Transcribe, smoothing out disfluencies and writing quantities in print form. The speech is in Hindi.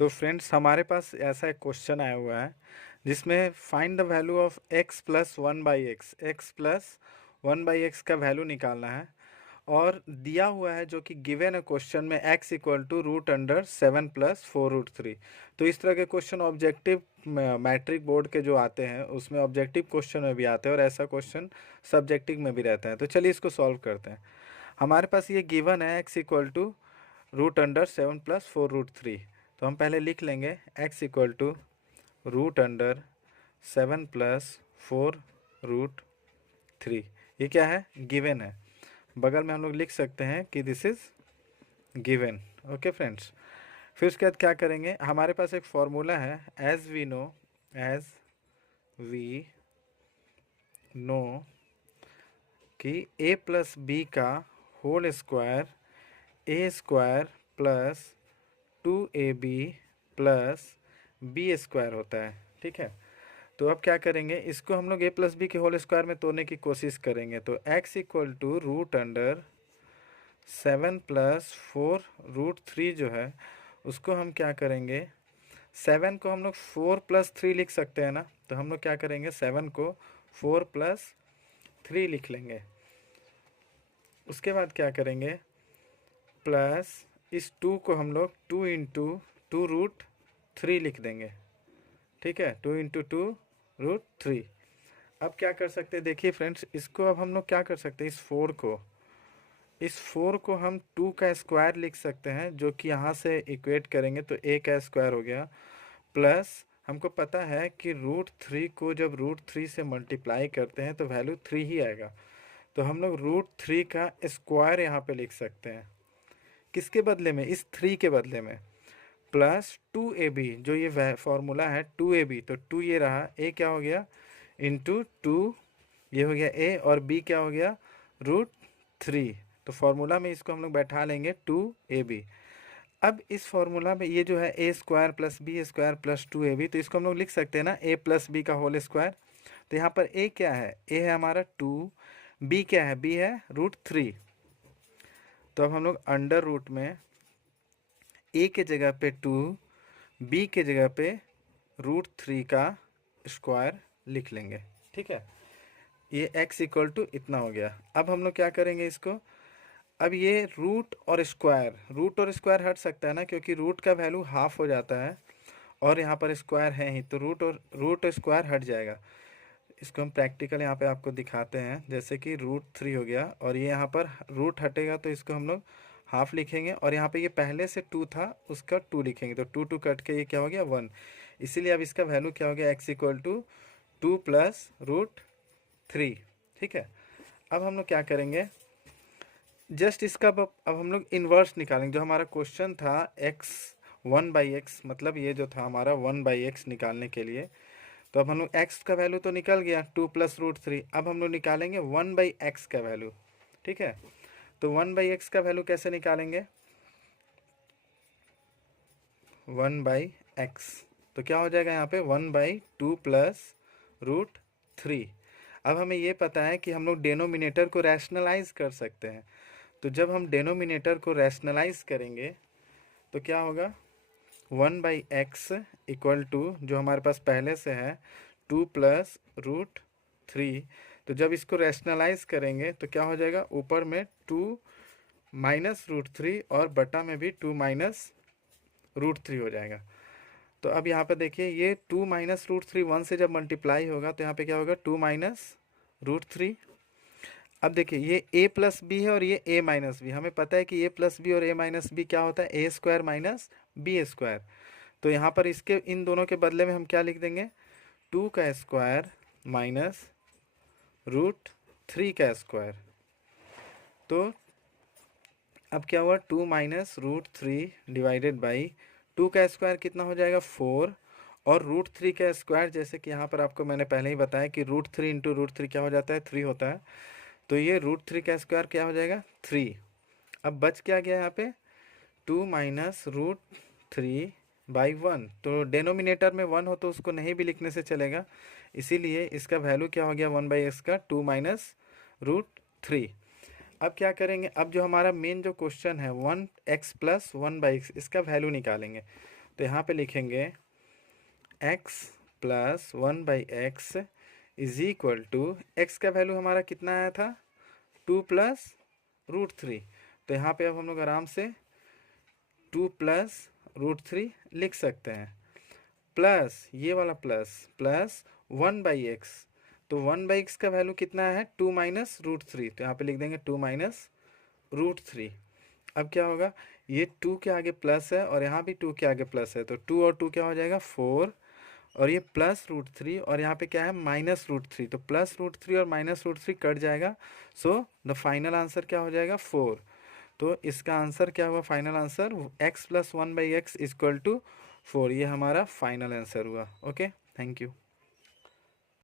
तो फ्रेंड्स हमारे पास ऐसा एक क्वेश्चन आया हुआ है जिसमें find the value of x plus one by x, x plus one by x का वैल्यू निकालना है। और दिया हुआ है जो कि गिवन है क्वेश्चन में x equal to root under 7 + 4√3। तो इस तरह के क्वेश्चन ऑब्जेक्टिव मैट्रिक बोर्ड के जो आते हैं उसमें ऑब्जेक्टिव क्वेश्चन में भी आते हैं और ऐसा क्वेश्चन सब्जेक्टिव में भी रहता है। तो चलिए इसको सॉल्व करते हैं। हमारे पास ये गिवन है x equal to root under 7 + 4√3। तो हम पहले लिख लेंगे x equal to root under 7 + 4√3। ये क्या है? गिवन है। बगल में हम लोग लिख सकते हैं कि this is given. Okay friends, फिर उसके बाद क्या करेंगे, हमारे पास एक फॉर्मूला है एज वी नो कि a प्लस बी का whole square a² plus 2ab plus B square होता है। ठीक है, तो अब क्या करेंगे, इसको हम लोग a प्लस बी के होल स्क्वायर में तोड़ने की कोशिश करेंगे। तो x equal to root under 7 + 4√3 जो है उसको हम क्या करेंगे, 7 को हम लोग 4 + 3 लिख सकते हैं ना। तो हम लोग क्या करेंगे, 7 को 4 + 3 लिख लेंगे। उसके बाद क्या करेंगे, प्लस इस 2 को हम लोग 2 × 2√3 लिख देंगे। ठीक है, 2 × 2√3। अब क्या कर सकते हैं, देखिए फ्रेंड्स, इसको अब हम लोग क्या कर सकते हैं, इस 4 को हम 2 का स्क्वायर लिख सकते हैं, जो कि यहाँ से इक्वेट करेंगे तो a का स्क्वायर हो गया। प्लस हमको पता है कि √3 को जब √3 से मल्टीप्लाई करते हैं तो वैल्यू 3 ही आएगा। तो हम लोग √3 का स्क्वायर यहाँ पे लिख सकते हैं। किसके बदले में? इस 3 के बदले में। प्लस 2ab, जो ये फॉर्मूला है 2ab, तो 2 ये रहा, a क्या हो गया इंटू 2, ये हो गया a, और b क्या हो गया √3। तो फॉर्मूला में इसको हम लोग बैठा लेंगे 2ab। अब इस फॉर्मूला में ये जो है a² plus b² plus 2ab, तो इसको हम लोग लिख सकते हैं ना a प्लस बी का होल स्क्वायर। तो यहाँ पर a क्या है, a है हमारा 2, b क्या है, b है √3। तो अब हम लोग अंडर रूट में a के जगह पे 2, b के जगह पे √3 का स्क्वायर लिख लेंगे। ठीक है, ये x इक्वल टू इतना हो गया। अब हम लोग क्या करेंगे इसको, अब ये रूट और स्क्वायर हट सकता है ना, क्योंकि रूट का वैल्यू हाफ हो जाता है और यहाँ पर स्क्वायर है ही, तो रूट और स्क्वायर हट जाएगा। इसको हम प्रैक्टिकल यहाँ पे आपको दिखाते हैं। जैसे कि √3 हो गया और ये यहाँ पर रूट हटेगा तो इसको हम लोग हाफ लिखेंगे, और यहाँ पे ये पहले से 2 था उसका 2 लिखेंगे, तो 2 कट के ये क्या हो गया 1। इसीलिए अब इसका वैल्यू क्या हो गया, x इक्वल टू 2 + √3। ठीक है, अब हम लोग क्या करेंगे, जस्ट इसका अब हम लोग इन्वर्स निकालेंगे। जो हमारा क्वेश्चन था x 1/x, मतलब ये जो था हमारा 1/x निकालने के लिए, तो अब हम लोग x का वैल्यू तो निकल गया 2 + √3। अब हम लोग निकालेंगे 1/x का वैल्यू। ठीक है, तो 1/x का वैल्यू कैसे निकालेंगे, 1/x, तो क्या हो जाएगा यहाँ पे 1/2 + √3। अब हमें ये पता है कि हम लोग डेनोमिनेटर को रैशनलाइज कर सकते हैं। तो जब हम डेनोमिनेटर को रैशनलाइज करेंगे तो क्या होगा, 1/x इक्वल टू, जो हमारे पास पहले से है 2 + √3। तो जब इसको रैशनलाइज करेंगे तो क्या हो जाएगा, ऊपर में 2 - √3 और बटा में भी 2 - √3 हो जाएगा। तो अब यहाँ पे देखिए, ये 2 - √3 1 से जब मल्टीप्लाई होगा तो यहाँ पे क्या होगा 2 - √3। अब देखिए, ये a प्लस बी है और ये a माइनस बी। हमें पता है कि a प्लस बी और a माइनस बी क्या होता है, a² माइनस b²। तो यहाँ पर इसके इन दोनों के बदले में हम क्या लिख देंगे, 2 का स्क्वायर माइनस √3 का स्क्वायर। तो अब क्या हुआ, 2 - √3 डिवाइडेड बाई 2 का स्क्वायर कितना हो जाएगा 4, और √3 का स्क्वायर, जैसे कि यहाँ पर आपको मैंने पहले ही बताया कि √3 × √3 क्या हो जाता है, 3 होता है। तो ये √3 का स्क्वायर क्या हो जाएगा 3। अब बच क्या गया यहाँ पे, 2 - √3/1। तो डेनोमिनेटर में 1 हो तो उसको नहीं भी लिखने से चलेगा, इसीलिए इसका वैल्यू क्या हो गया 1/x का 2 - √3। अब क्या करेंगे, अब जो हमारा मेन जो क्वेश्चन है 1x + 1/x, इसका वैल्यू निकालेंगे। तो यहाँ पे लिखेंगे x plus 1/x is equal to, x का वैल्यू हमारा कितना आया था 2 प्लस √3। तो यहाँ पे अब हम लोग आराम से 2 प्लस √3 लिख सकते हैं, प्लस ये वाला प्लस प्लस 1/x। तो 1/x का वैल्यू कितना है 2 माइनस √3, तो यहाँ पे लिख देंगे 2 माइनस √3। अब क्या होगा, ये 2 के आगे प्लस है और यहाँ भी 2 के आगे प्लस है, तो 2 और 2 क्या हो जाएगा 4, और ये प्लस √3 और यहाँ पे क्या है माइनस √3, तो प्लस √3 और माइनस √3 कट जाएगा। सो द फाइनल आंसर क्या हो जाएगा 4। तो इसका आंसर क्या हुआ, final answer x plus 1/x equal to 4, ये हमारा फाइनल आंसर हुआ। Okay, thank you.